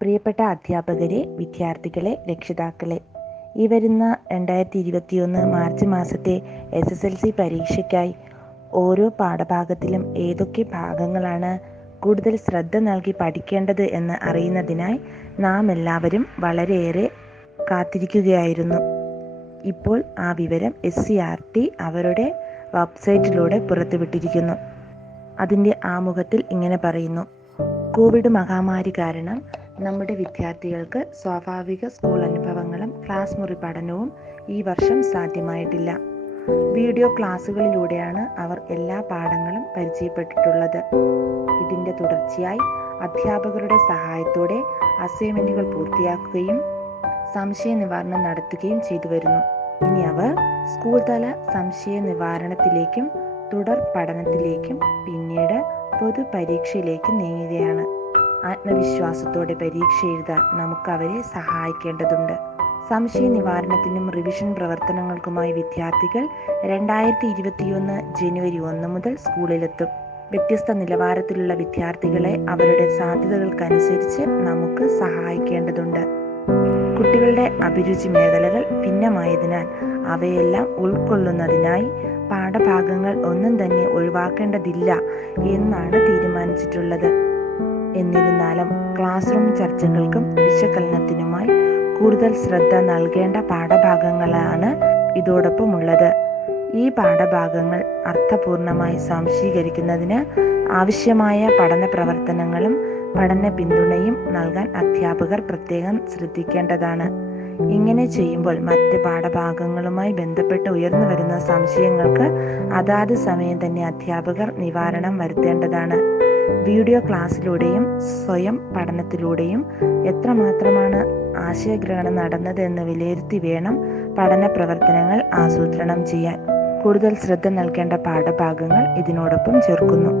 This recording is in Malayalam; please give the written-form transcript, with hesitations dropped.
പ്രിയപ്പെട്ട അധ്യാപകരെ, വിദ്യാർത്ഥികളെ, രക്ഷിതാക്കളെ, ഈ വരുന്ന 2021 മാർച്ച് മാസത്തെ SSLC പരീക്ഷയ്ക്കായി ഓരോ പാഠഭാഗത്തിലും ഏതൊക്കെ ഭാഗങ്ങളാണ് കൂടുതൽ ശ്രദ്ധ നൽകി പഠിക്കേണ്ടത് എന്ന് അറിയുന്നതിനായി നാം എല്ലാവരും വളരെയേറെ കാത്തിരിക്കുകയായിരുന്നു. ഇപ്പോൾ ആ വിവരം SCERT അവരുടെ വെബ്സൈറ്റിലൂടെ പുറത്തുവിട്ടിരിക്കുന്നു. അതിൻ്റെ ആമുഖത്തിൽ ഇങ്ങനെ പറയുന്നു: കോവിഡ് മഹാമാരി കാരണം നമ്മുടെ വിദ്യാർത്ഥികൾക്ക് സ്വാഭാവിക സ്കൂൾ അനുഭവങ്ങളും ക്ലാസ് മുറി പഠനവും ഈ വർഷം സാധ്യമായിട്ടില്ല. വീഡിയോ ക്ലാസ്സുകളിലൂടെയാണ് അവർ എല്ലാ പാഠങ്ങളും പരിചയപ്പെട്ടിട്ടുള്ളത്. ഇതിൻ്റെ തുടർച്ചയായി അധ്യാപകരുടെ സഹായത്തോടെ അസൈൻമെന്റുകൾ പൂർത്തിയാക്കുകയും സംശയ നിവാരണം നടത്തുകയും ചെയ്തു വരുന്നു. ഇനി അവർ സ്കൂൾ തല സംശയ നിവാരണത്തിലേക്കും തുടർ പഠനത്തിലേക്കും പിന്നീട് പൊതുപരീക്ഷയിലേക്ക് നീങ്ങുകയാണ്. ആത്മവിശ്വാസത്തോടെ പരീക്ഷ എഴുതാൻ നമുക്ക് അവരെ സഹായിക്കേണ്ടതുണ്ട്. സംശയ നിവാരണത്തിനും റിവിഷൻ പ്രവർത്തനങ്ങൾക്കുമായി വിദ്യാർത്ഥികൾ 2021 ജനുവരി 1 മുതൽ സ്കൂളിലെത്തും. വ്യത്യസ്ത നിലവാരത്തിലുള്ള വിദ്യാർത്ഥികളെ അവരുടെ സാധ്യതകൾക്കനുസരിച്ച് നമുക്ക് സഹായിക്കേണ്ടതുണ്ട്. കുട്ടികളുടെ അഭിരുചി മേഖലകൾ ഭിന്നമായതിനാൽ അവയെല്ലാം ഉൾക്കൊള്ളുന്നതിനായി പാഠഭാഗങ്ങൾ ഒന്നും തന്നെ ഒഴിവാക്കേണ്ടതില്ല എന്നാണ് തീരുമാനിച്ചിട്ടുള്ളത്. എന്നിരുന്നാലും ക്ലാസ് റൂം ചർച്ചകൾക്കും വിശകലനത്തിനുമായി കൂടുതൽ ശ്രദ്ധ നൽകേണ്ട പാഠഭാഗങ്ങളാണ് ഇതോടൊപ്പമുള്ളത്. ഈ പാഠഭാഗങ്ങൾ അർത്ഥപൂർണമായി സ്വാംശീകരിക്കുന്നതിന് ആവശ്യമായ പഠന പ്രവർത്തനങ്ങളും പഠന പിന്തുണയും നൽകാൻ അധ്യാപകർ പ്രത്യേകം ശ്രദ്ധിക്കേണ്ടതാണ്. ഇങ്ങനെ ചെയ്യുമ്പോൾ മറ്റ് പാഠഭാഗങ്ങളുമായി ബന്ധപ്പെട്ട് ഉയർന്നു വരുന്ന സംശയങ്ങൾക്ക് അതാത് സമയം തന്നെ അധ്യാപകർ നിവാരണം വരുത്തേണ്ടതാണ്. വീഡിയോ ക്ലാസ്സിലൂടെയും സ്വയം പഠനത്തിലൂടെയും എത്രമാത്രമാണ് ആശയഗ്രഹണം നടന്നത് എന്ന് വിലയിരുത്തി വേണം പഠന പ്രവർത്തനങ്ങൾ ആസൂത്രണം ചെയ്യാൻ. കൂടുതൽ ശ്രദ്ധ നൽകേണ്ട പാഠഭാഗങ്ങൾ ഇതിനോടൊപ്പം ചേർക്കുന്നു.